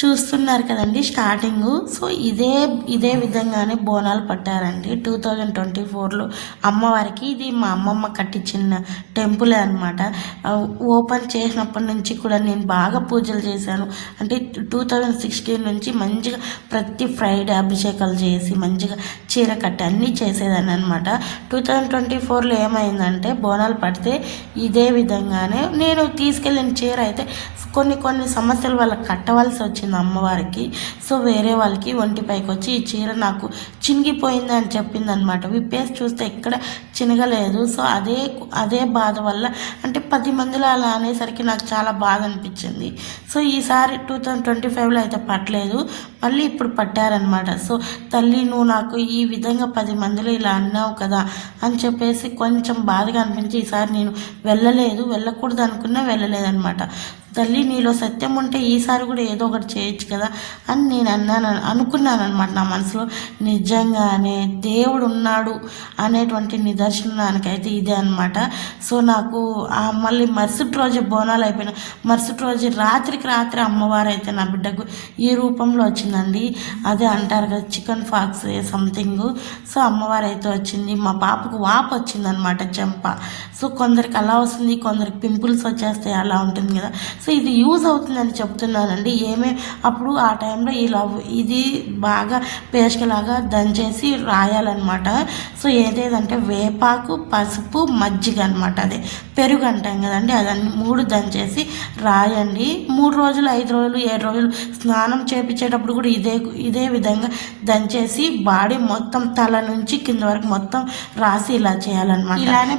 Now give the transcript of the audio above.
చూస్తున్నారు కదండి starting. So ఇదే విధంగానే బోనాలు పట్టారండి 2024లో అమ్మవారికి. ఇది మా అమ్మమ్మ కట్టించిన టెంపులే అనమాట. ఓపెన్ చేసినప్పటి నుంచి కూడా నేను బాగా పూజలు చేశాను. అంటే 2016 నుంచి మంచిగా ప్రతి ఫ్రైడే అభిషేకాలు చేసి మంచిగా చీర కట్టి అన్నీ చేసేదాన్ని అనమాట. 2024లో ఏమైందంటే బోనాలు పడితే ఇదే విధంగానే నేను తీసుకెళ్ళిన చీర అయితే కొన్ని సమస్యల వల్ల కట్టవలసి వచ్చింది అమ్మవారికి. సో వేరే వాళ్ళకి ఒంటిపైకి వచ్చి ఈ చీర నాకు చినిగిపోయింది అని చెప్పింది అనమాట. విప్పేసి చూస్తే ఎక్కడ చినగలేదు. సో అదే బాధ వల్ల అంటే 10 మందిలో అలా అనేసరికి నాకు చాలా బాధ అనిపించింది. సో ఈసారి 2025లో అయితే పట్టలేదు, మళ్ళీ ఇప్పుడు పట్టారనమాట. సో తల్లి నువ్వు నాకు ఈ విధంగా 10 మందిలో ఇలా అన్నావు కదా అని చెప్పేసి కొంచెం బాధగా అనిపించి ఈసారి నేను వెళ్ళకూడదు అనుకున్నా వెళ్ళలేదనమాట. తల్లి నీలో సత్యం ఉంటే ఈసారి కూడా ఏదో ఒకటి చేయొచ్చు కదా అని నేను అనుకున్నాను అనమాట నా మనసులో. నిజంగానే దేవుడు ఉన్నాడు అనేటువంటి నిదర్శనానికైతే ఇదే అనమాట. సో నాకు మళ్ళీ మరుసటి రోజు బోనాలు అయిపోయిన మరుసటి రోజు రాత్రికి రాత్రి అమ్మవారు అయితే నా బిడ్డకు ఈ రూపంలో వచ్చిందండి. అదే అంటారు కదా చికెన్ ఫాక్స్ సంథింగ్. సో అమ్మవారు అయితే వచ్చింది. మా పాపకు వాపు వచ్చిందనమాట చెంప. సో కొందరికి అలా వస్తుంది, కొందరికి పింపుల్స్ వచ్చేస్తాయి, అలా ఉంటుంది కదా. సో ఇది యూజ్ అవుతుందని చెప్తున్నానండి. అప్పుడు ఆ టైంలో ఇది బాగా పేస్ట్లాగా దంచేసి రాయాలన్నమాట. సో ఏదేదంటే వేపాకు, పసుపు, మజ్జిగ అనమాట, అదే పెరుగు అంటాం కదండి, అదన్నీ 3 దంచేసి రాయండి. 3 రోజులు, 5 రోజులు, 7 రోజులు స్నానం చేపించేటప్పుడు కూడా ఇదే విధంగా దంచేసి బాడీ మొత్తం తల నుంచి కింద వరకు మొత్తం రాసి ఇలా చేయాలన్నమాట. ఇలానే